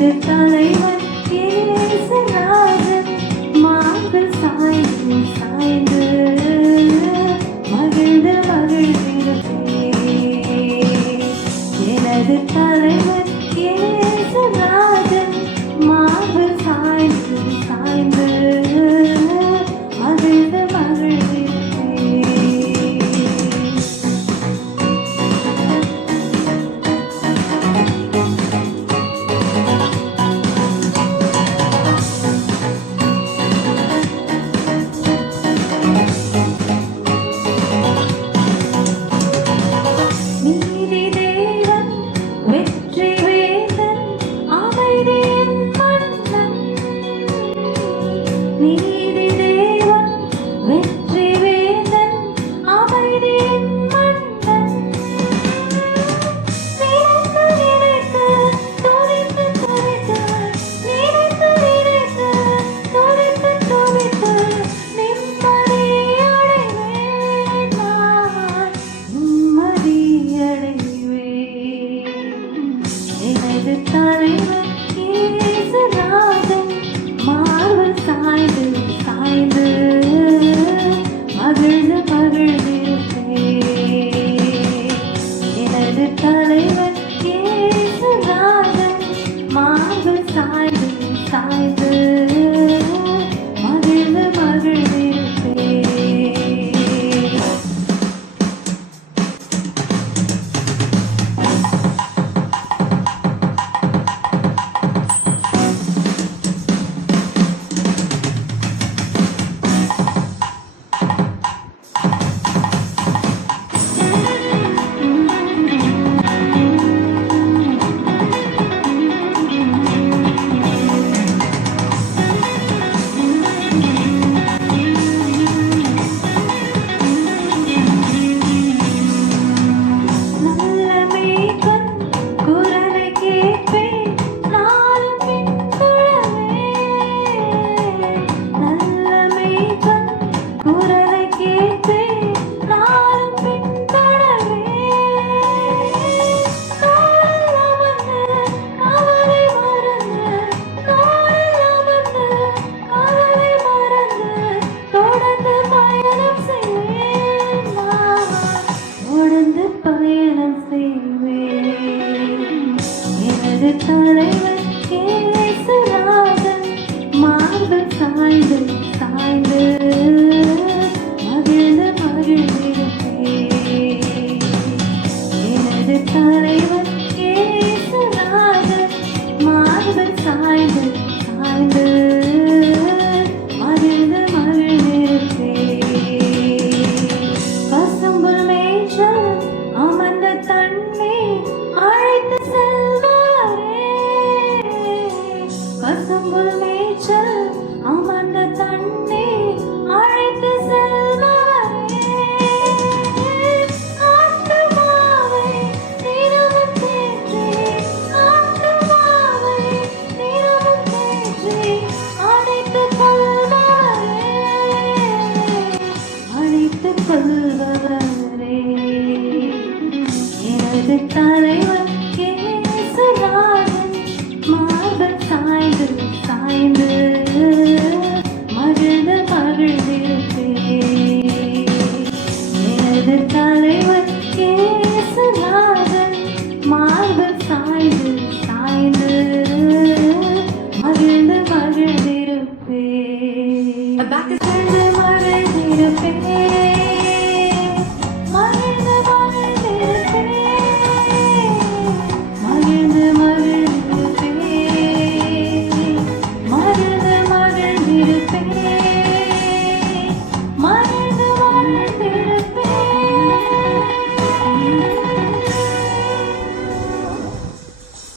எனது தலைவன் இயேசுநாதன் மார்பில் சாய்ந்து சாய்ந்து மகிழ்ந்து மகிழ்ந்திருப்பேன். எனது தலைவன் இயேசுநாதன் மார்பில் சாய்ந்து சாய்ந்து மகிழ்ந்து மகிழ்ந்திருப்பேன். நீதி தேவன் வெற்றி வேந்தன் அமைதியின் மன்னன். நீதி தேவன் வெற்றி வேந்தன் அமைதியின் மன்னன். நினைத்து நினைத்து துதித்து துதித்து நினைத்து நினைத்து துதித்து துதித்து நிம்மதி அடைவேன். நான் நிம்மதி அடைவேன். எனது தலைவன் இயேசுநாதன் மார்பில் சாய்ந்து சாய்ந்து மகிழ்ந்து மகிழ்ந்திருப்பேன். எனது தலைவன் இயேசுநாதன் மார்பில் சாய்ந்து சாய்ந்து மகிழ்ந்து மகிழ்ந்திருப்பேன். நல்ல மேய்ப்பன் குரலை கேட்பேன் நாளும் பின்தொடர்வேன். நல்ல மேய்ப்பன் குரலை கேட்பேன் நாளும் பின்தொடர்வேன். தோளில் அமர்ந்து கவலை மறந்து தோளில் அமர்ந்து கவலை மறந்து தொடர்ந்து பயணம் செய்வேன். நான் தொடர்ந்து பயணம் செய்வேன். எனது தலைவன் இயேசுநாதன் மார்பில் சாய்ந்து சாய்ந்து மகிழ்ந்து மகிழ்ந்திருப்பேன். எனது தலைவன் இயேசுநாதன் மார்பில் சாய்ந்து சாய்ந்து மகிழ்ந்து மகிழ்ந்திருப்பேன். பசும்புல் மேய்ச்சல் அமர்ந்த தண்ணீர் அழைத்து செல்வாரே. பசும்புல் மேய்ச்சல் அமர்ந்த தண்ணீர் அழைத்து செல்வாரே. ஆத்துமாவை தினமும் தேற்றி ஆத்துமாவை தினமும் தேற்றி அணைத்துக் கொள்வாரே. அணைத்துக் கொள்பவரே. எனது தலைவன் இயேசுநாதன் மார்பில் சாய்ந்து சாய்ந்து மகிழ்ந்து மகிழ்ந்திருப்பேன். எனது தலைவன் இயேசுநாதன் மார்பில் சாய்ந்து சாய்ந்து மகிழ்ந்து மகிழ்ந்திருப்பேன். மகிழ்ந்து மகிழ்ந்திருப்பேன். மகிழ்ந்து மகிழ்ந்திருப்பேன். மகிழ்ந்து மகிழ்ந்திருப்பேன். மகிழ்ந்து மகிழ்ந்திருப்பேன்.